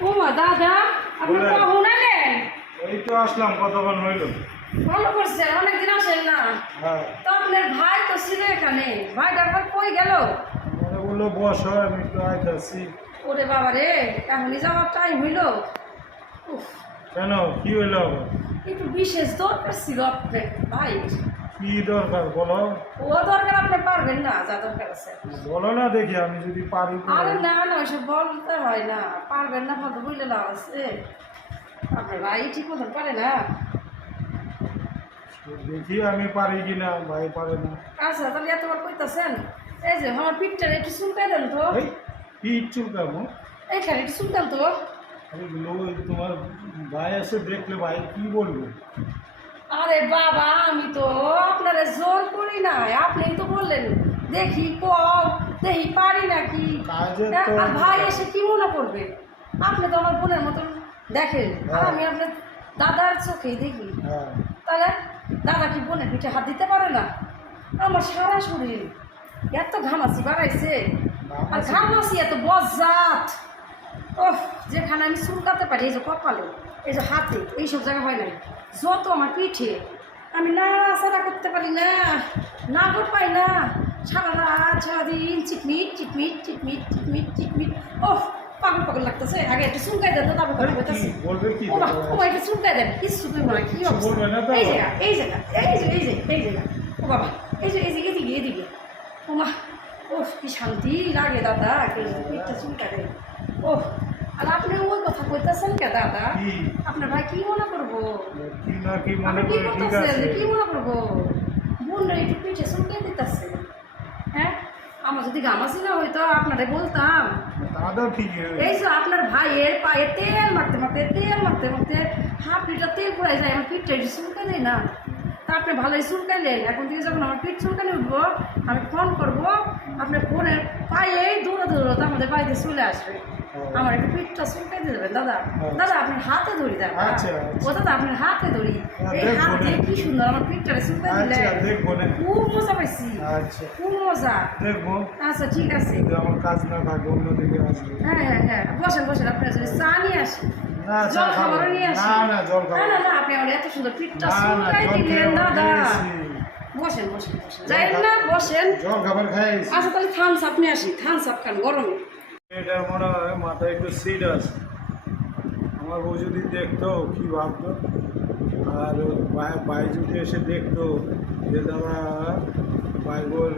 ও দাদা আপনি। কখন এলেন এই তো আসলাম কতক্ষণ হইল? ভালো করছেন অনেকদিন আসেন না। হ্যাঁ। তো আপনার ভাই তো ছিল এখানে। ভাই তারপর কই গেল? বলল বস হয় আমি একটু আইতাছি। ওরে বাবা রে এখনই যাওয়ার টাইম হইল। উফ, কেন? কি হইল একটু বিশেষ দরকার ছিল আপনার ভাই। কি দরকার বলো? ও দরকার আপনি পারবেন না যা দরকার আছে। বলো না দেখি আমি যদি পারি আরে না না ওইসব বলতে হয় না। পারবেন না ভালো বুঝলে লাভ আছে। আপনার ভাই ঠিক মতন পারে না। দেখি আমি পারি কিনা ভাই পারে না। আচ্ছা তাহলে এতবার কইতাছেন এই যে আমার পিঠটা একটু চুলকাই দেন তো। পিঠ চুলকাবো? এইখানে একটু চুলকান তো। তোমার ভাই এসে দেখলে ভাই কি বলবে? আরে বাবা আমি তো আপনারে জোর করি না আপনি তো বললেন দেখি কম দেখি পারি নাকি? আর ভাই এসে কি মনে করবে? আপনি তো আমার বোনের মতন দেখেন আর হ্যাঁ। আমি আপনার দাদার চোখেই দেখি। হ্যাঁ। তাহলে দাদা কি বোনের পিঠে হাত দিতে পারে না? আমার সারা শরীর এত ঘামাসি বাড়াইছে। আর ঘামাসি এত বজাত ওহ যেখানে আমি চুলকাতে পারি এই যে কপালে। এই যে হাতে এইসব জায়গা হয় না যত আমার পিঠে আমি নাড়াচাড়া করতে পারি না না করতে পাই না। সারা রাত সারাদিন চিকমিট চিকমিট চিকমিট চিকমিট চিকমিট ওহ পাগল পাগল লাগতেছে। আগে একটু চুলকাই দেন তো তারপর ঘরে বলতেছি। কি ও মা ও চুলকাই দেন। কিছু তুই মনে কি অবস্থা? এই জায়গা এই জায়গা এই যে এই যে এই জায়গা। ও বাবা এই যে এই যে এদিকে এদিকে। ও মা ও কি শান্তি। লাগে দাদা কে পিঠটা চুলকা দেয় ও আর আপনি ওই কথা কইতেছেন কে দাদা? কি আপনার ভাই কি মনে করব? কি না কি মনে আপনি কি করে ঠিক করতেছেন? আছে। কি মনে করব? বোন একটু পিঠে চুলকে দিতেছে। হ্যাঁ? আমার যদি গামাসি না হইতো আপনারে বলতাম। দাদা ঠিকই এই যে আপনার ভাইয়ের পায়ে তেল মারতে মারতে তেল মারতে মারতে হাফ লিটার তেল পড়ে যায় আমার পিঠটা একটু চুলকাই না। তা আপনি ভালোই চুলকাইলেন এখন থেকে যখন আমার পিঠ চুলকানি উঠবো আমি ফোন করব আপনার ফোনের পায়ে দৌড়ে দৌড়তে আমাদের বাড়িতে চলে আসবে। আমার একটু পিঠটা চুলকাই দিয়ে দেবেন দাদা। দাদা আপনার হাতে ধরি দাদা। আচ্ছা, আচ্ছা। ও দাদা আপনার হাতে ধরি হ্যাঁ, এই হাত দিয়ে কি সুন্দর আমার পিঠটা চুলকাই দিলে আচ্ছা খুব মজা পাইছি। আচ্ছা। খুব মজা। আচ্ছা ঠিক আছে। আমার কাজ না থাকে অন্যদিকে হ্যাঁ হ্যাঁ হ্যাঁ। বসেন বসেন আপনার চা নিয়ে আসি। জল খাব খাবারও নিয়ে আসি। না আপনি আমার এত সুন্দর পিঠটা দিলেন দাদা। বসেন বসেন বসেন। যাই না বসেন। জল খাবার খাইছি আচ্ছা তাহলে থামস আসি থামস আপ খান গরমে। এটার মনে হয় মাথায় একটু সিট আছে। আমার বউ যদি দেখতো কি ভাবতো? আর ভাই যদি এসে দেখতো যে দাদা বোর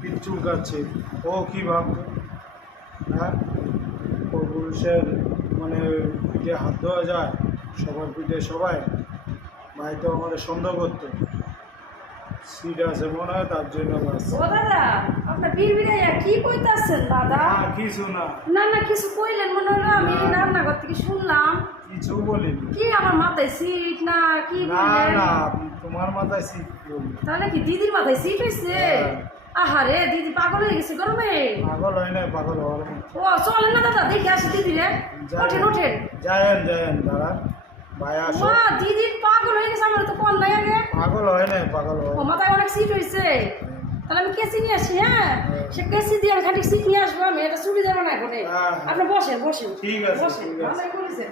পিঠ চুলকাচ্ছে ও কি ভাবতো? হ্যাঁ? পুরুষের মানে পিঠে হাত ধোয়া যায় সবার পিঠে সবাই ভাই তো আমাদের সন্দেহ করতো। সিট আছে মনে হয় তার জন্য বাস। ও দাদা আপনার কি কইতাছেন দাদা? না কিছু না। না না কিছু কইলেন মনে হলো আমি রান্নাঘর থেকে শুনলাম। কিছু বলিনি। কি আমার মাথায় সিট না কি না না তোমার মাথায় সিট তাহলে কি দিদির মাথায় সিট হয়েছে হ্যাঁ। আহারে দিদি পাগল হয়ে গেছে গরমে পাগল হয় না পাগল হওয়ার। ও চলেন না দাদা দেখে আসি দিদি রে ওঠেন ওঠেন। যায়েন যায়েন দাদা মা দিদির পাগল হয়ে গেছে আমার তো কোন নাই আগে। পাগল হয় না পাগল হয় ও মাথায় অনেক সিট হয়েছে। তাহলে আমি কেসি নিয়ে আসি হ্যাঁ? সে কেসি দিয়ে আমি খালি সিট নিয়ে আসব আমি এটা চুরি যাব না হ্যাঁ। আপনি বসেন বসেন। ঠিক আছে, বসেন ভালোই করেছেন